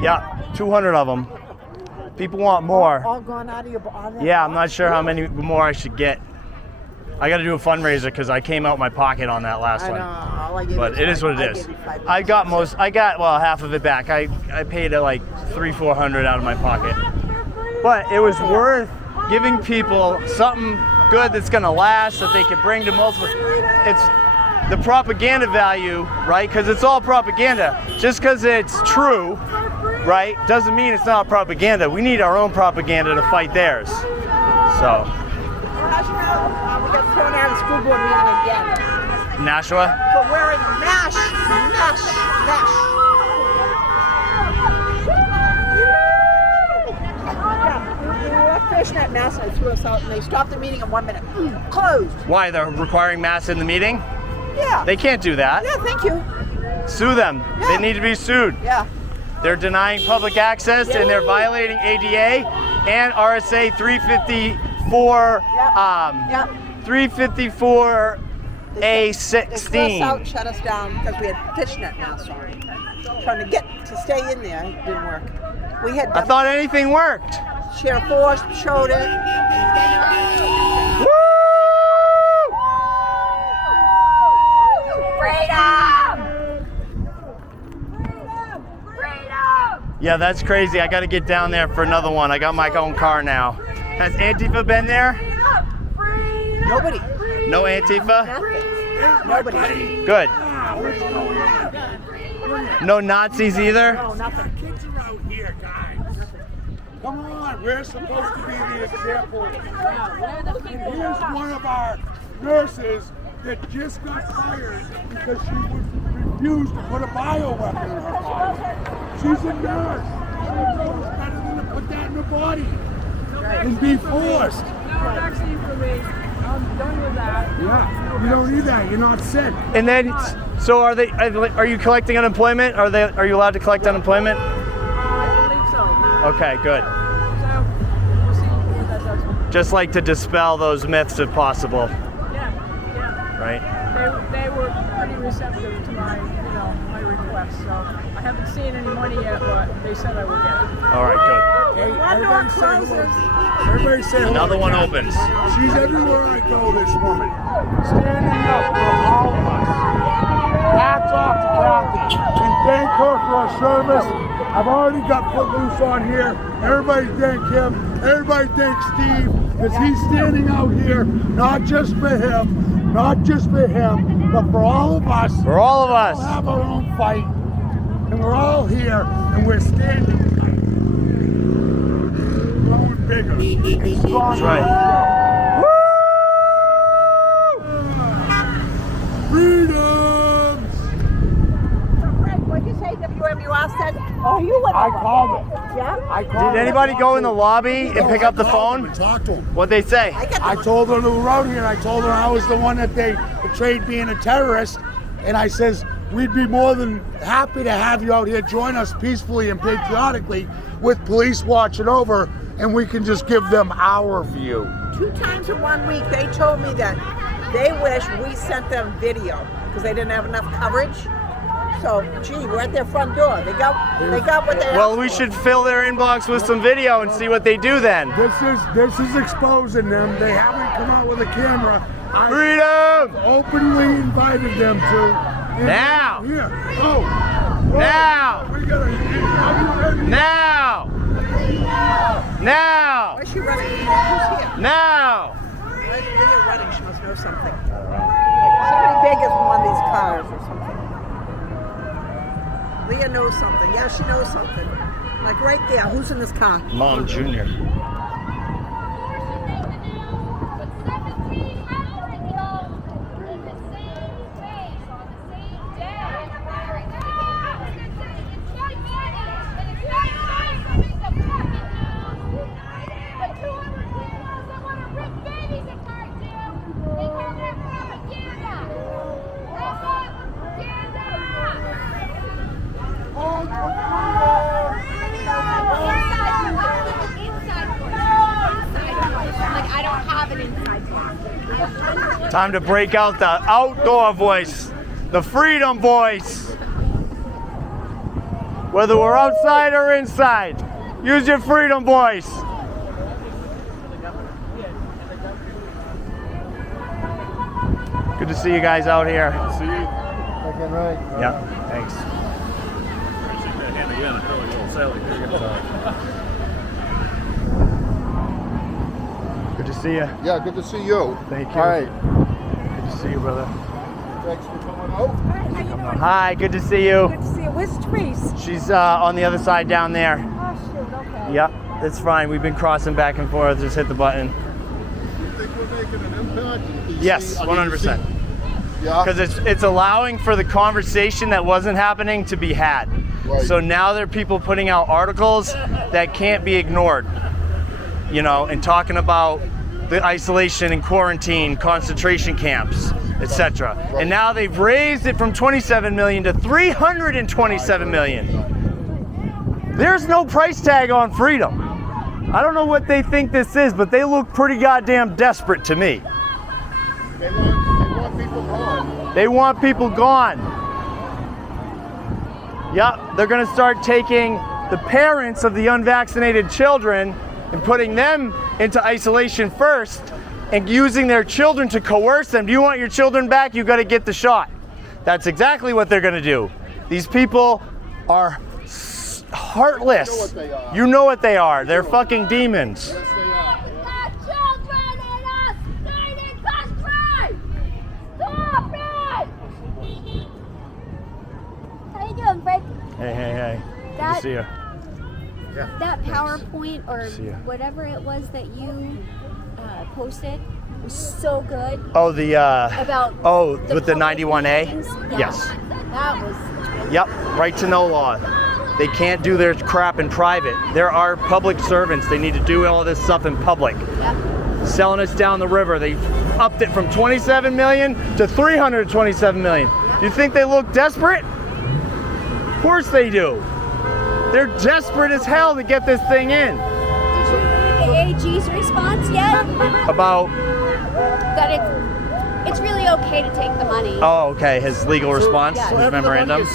Yeah, 200 of them. People want more. All gone out of your body? Yeah, I'm not sure how many more I should get. I got to do a fundraiser because I came out my pocket on that last one. All I give But it is what it is. I got half of it back. I paid like $300-400 out of my pocket. But it was worth giving people something good that's gonna last that they can bring to multiple. It's the propaganda value, right? Because it's all propaganda. Just because it's true, right, doesn't mean it's not propaganda. We need our own propaganda to fight theirs. So. We got thrown out of the school board meeting again. Nashua? For wearing mesh. We were fishnet masks and they threw us out and they stopped the meeting in 1 minute. Closed. Why? They're requiring masks in the meeting? Yeah. They can't do that. Yeah, thank you. Sue them. Yeah. They need to be sued. Yeah. They're denying public access and they're violating ADA and RSA 354. 354 A16. They threw us out and shut us down because we had fishnet masks on. Trying to stay in there, it didn't work. We had. I thought anything worked. Sheriff Force showed it. Woo! Freedom! Yeah, that's crazy. I got to get down there for another one. I got my own car now. Has Antifa been there? Nobody. No Antifa? Nothing. Nobody. Good. No Nazis either? No, nothing. Kids are out here, guys. Come on, we're supposed to be the example. Here's one of our nurses that just got fired because she would refuse to put a bioweapon in her body. She's a nurse. It's better than to put that in her body and be forced. No vaccine for me. I'm done with that. Yeah, you don't need that. You're not sick. And then, so are you collecting unemployment? Are you allowed to collect unemployment? I believe so. Okay, good. So, we'll see what that does. Just like to dispel those myths if possible, Yeah. right? They were pretty receptive to my request. So I haven't seen any money yet, but they said I would get it. All right, good. Hey, One door everybody say hello. closes. Everybody say hello. Another one opens. She's everywhere I go, this woman. Standing up for all of us. Hats off to Kathy. And thank her for her service. I've already got Footloose on here. Everybody thank him. Everybody thank Steve. Because he's standing out here, not just for him, but for all of us. For all of We us. all have our own fight. And we're all here, and we're standing tight. Growing bigger and stronger. That's right. Freedoms! Frank, what'd you say WMUR said? Oh, you went I over. called him. Yeah? I called Did anybody go in the lobby and pick up the I phone? talked to him. What'd they say? I told her to the road here. I told her I was the one that they portrayed being a terrorist. And I says, we'd be more than happy to have you out here join us peacefully and patriotically with police watching over, and we can just give them our view. 2 times in 1 week, they told me that they wish we sent them video because they didn't have enough coverage. So, gee, we're at their front door. They got what they Well, asked we for. should fill their inbox with some video and see what they do then. This is exposing them. They haven't come out with a camera. I Freedom! openly invited them to. And Now! Here. Oh. Whoa. Now! We gotta. Now! Now! Why is she running? Who's here? Now! Leah running. She must know something. Like somebody big is in one of these cars or something. Leah knows something. Yeah, she knows something. Like right there. Who's in this car? Mom Jr. Time to break out the outdoor voice, the freedom voice. whether we're outside or inside. Use your freedom, boys. Good to see you guys out here. See you. Fucking right. Yeah, thanks. Good to see you. Yeah, good to see you. Thank you. All right. Good to see you, brother. Thanks for coming out. Hi, good to see you. Good to see you. Where's Therese? She's on the other side down there. Oh, shoot, okay. Yep, it's fine. We've been crossing back and forth. Just hit the button. You think we're making an impact? Yes, 100%. Yeah. Because it's allowing for the conversation that wasn't happening to be had. Right. So now there are people putting out articles that can't be ignored, you know, and talking about the isolation and quarantine, concentration camps, etc. Right. And now they've raised it from 27 million to 327 million. There's no price tag on freedom. I don't know what they think this is, but they look pretty goddamn desperate to me. They want people gone. They want people gone. Yep, they're gonna start taking the parents of the unvaccinated children and putting them into isolation first and using their children to coerce them. Do you want your children back? You gotta get the shot. That's exactly what they're gonna do. These people are heartless. You know what they are. You know what they are. They're fucking demons. Yes, they are. Got children in a stated country! Stop it! How you doing, Fred? Hey, hey, hey. Good to That- see you. That PowerPoint or See ya. whatever it was that you posted was so good Oh, the about with the public 91A? meetings. Yeah, Yes. that was Yep, right to know law. They can't do their crap in private. There are public servants. They need to do all this stuff in public. yep. Selling us down the river. They upped it from 27 million to 327 million. Do you think they look desperate? Of course they do. They're desperate as hell to get this thing in. Did you read the AG's response yet? About, That it's really okay to take the money. oh, okay, his legal response, yeah. his So memorandum.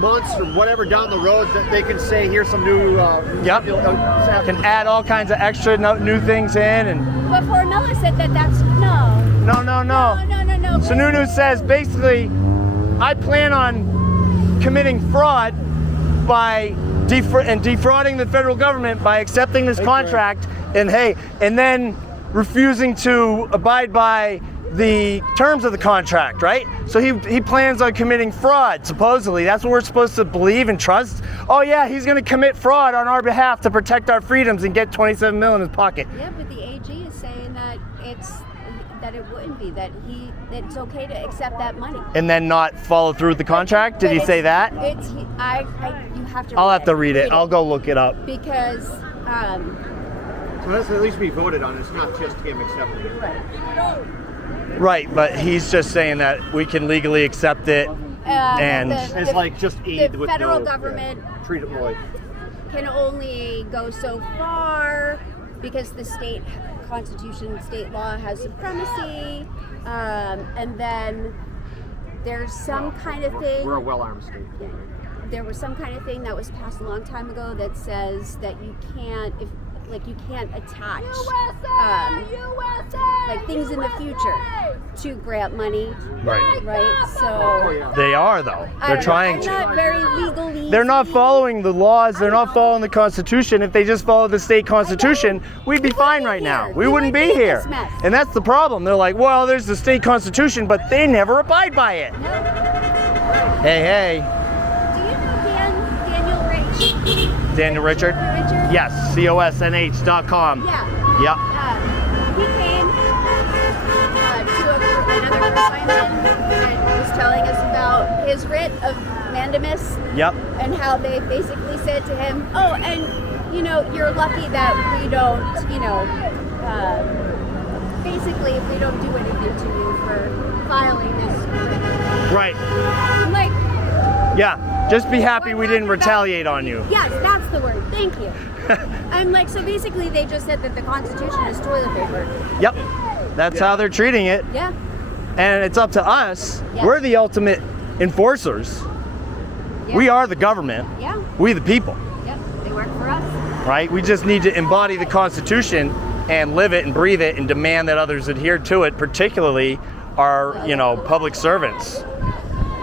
Months or whatever down the road that they can say here's some new Yep. Can add all kinds of extra new things in and But Formella said that's no. no, no, no. No. Sununu says basically, I plan on committing fraud by defrauding the federal government by accepting this contract and then refusing to abide by the terms of the contract, right? So he plans on committing fraud, supposedly. That's what we're supposed to believe and trust. Oh yeah, he's gonna commit fraud on our behalf to protect our freedoms and get 27 mil in his pocket. Yeah, but the AG is saying that it wouldn't be that it's okay to accept that money. And then not follow through with the contract? Did But he say that? you have to. I'll have to read it. I'll go look it up. because So that's at least be voted on. It's not just him accepting it. Right, but he's just saying that we can legally accept it. And It's like just aid the with federal no, government treat it like. can only go so far because the state constitution, state law has supremacy, and then there's some kind of thing. We're a well-armed state. There was some kind of thing that was passed a long time ago that says that you can't attach like things in the future to grant money. Right. Right. So They are though. They're trying I'm to. not very legally. They're not following the laws. They're not following the Constitution. If they just followed the state Constitution, we'd be fine right now. We wouldn't be here. And that's the problem. They're like, well, there's the state Constitution, but they never abide by it. Hey, hey. Do you know Daniel Rich? Daniel Richard? Richard? Yes, cosnh.com. Yeah. Yep. He came to another confinement and was telling us about his writ of mandamus. Yep. And how they basically said to him, oh, and you're lucky that we don't, basically if we don't do anything to you for filing this. Right. I'm like, Yeah. Just be happy we didn't retaliate on you. yes, that's the word. Thank you. I'm like, so basically they just said that the Constitution is toilet paper. Yep. That's how they're treating it. Yeah. And it's up to us. Yeah. We're the ultimate enforcers. Yeah. We are the government. Yeah. We the people, Yep. They work for us. right? We just need to embody the Constitution and live it and breathe it and demand that others adhere to it, particularly our, public servants.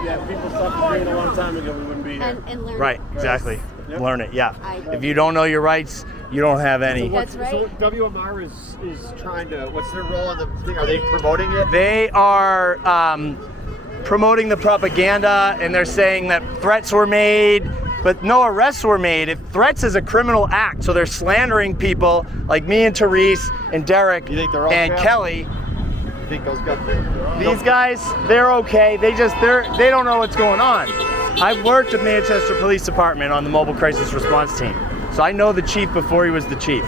Yeah, if people stopped the train a long time ago, we wouldn't be here. And learn. Right, exactly. Yep. Learn it, yeah. I- If you don't know your rights, you don't have any. That's right. So WMR is trying to, what's their role in the thing? Are they promoting it? They are promoting the propaganda, and they're saying that threats were made, but no arrests were made. If threats is a criminal act, so they're slandering people like me and Therese and Derek You think they're all and family? Kelly. I think those guys. These guys, they're okay. They don't know what's going on. I've worked at Manchester Police Department on the mobile crisis response team, so I know the chief before he was the chief.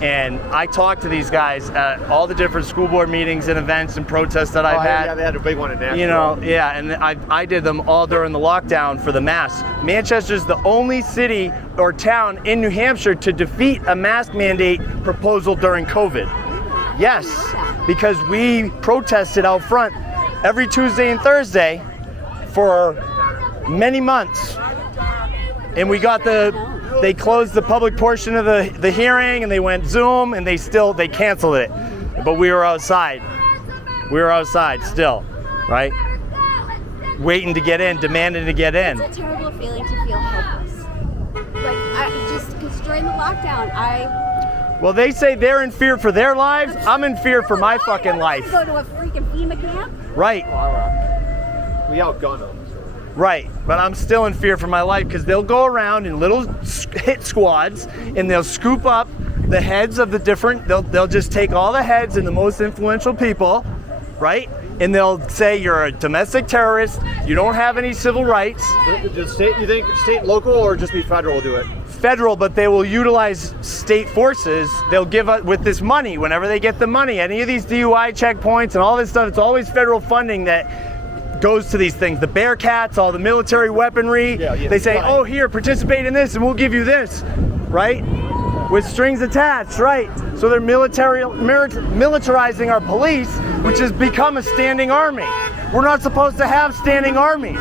And I talked to these guys at all the different school board meetings and events and protests that I've had. Yeah, they had a big one in Nashville. And I did them all during the lockdown for the masks. Manchester's the only city or town in New Hampshire to defeat a mask mandate proposal during COVID. Yes, because we protested out front every Tuesday and Thursday for many months. And we got they closed the public portion of the hearing, and they went Zoom, and they canceled it. But we were outside. We were outside still, right? Waiting to get in, demanding to get in. It's a terrible feeling to feel helpless. Because during the lockdown, Well, they say they're in fear for their lives. I'm in fear for my fucking life. Go to a freaking FEMA camp? Right. We outgunned them. Right, but I'm still in fear for my life because they'll go around in little hit squads and they'll scoop up the heads of the different, they'll just take all the heads and the most influential people, right? And they'll say you're a domestic terrorist, you don't have any civil rights. Does state, you think state, local, or just be federal will do it? Federal, but they will utilize state forces. They'll give us, with this money, whenever they get the money, any of these DUI checkpoints and all this stuff, it's always federal funding that goes to these things. The Bearcats, all the military weaponry. Yeah, they say, right. oh, here, participate in this and we'll give you this, right? With strings attached, right? So they're militarizing our police, which has become a standing army. We're not supposed to have standing armies.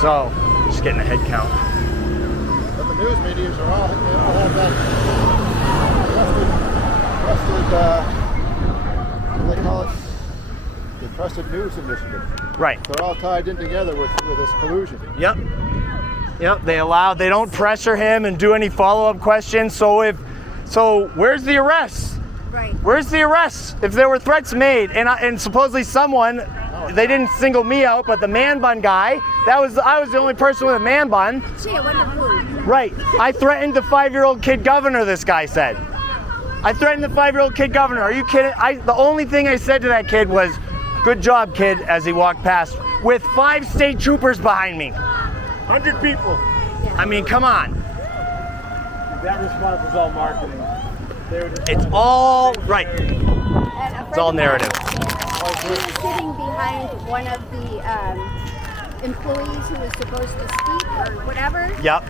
So, just getting a head count. But the news medias are all have that trusted what do they call it? The Trusted News Initiative. Right. They're all tied in together with this collusion. Yep. They don't pressure him and do any follow-up questions. So where's the arrest? Right. Where's the arrest? If there were threats made and supposedly someone, they didn't single me out, but the man bun guy, I was the only person with a man bun. Gee, I wonder who. Right. I threatened the 5-year-old kid governor, this guy said. I threatened the 5-year-old kid governor. Are you kidding? The only thing I said to that kid was, good job, kid, as he walked past, with 5 state troopers behind me. 100 people. I mean, come on. That response was all marketing. They were just It's all right. And It's all narrative. He's sitting behind one of the employees who was supposed to speak or whatever. Yep.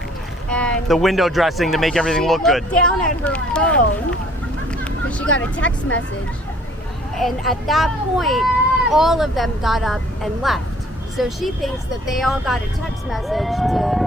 And The window dressing to make everything look good. She looked down at her phone because she got a text message, and at that point, all of them got up and left. So she thinks that they all got a text message to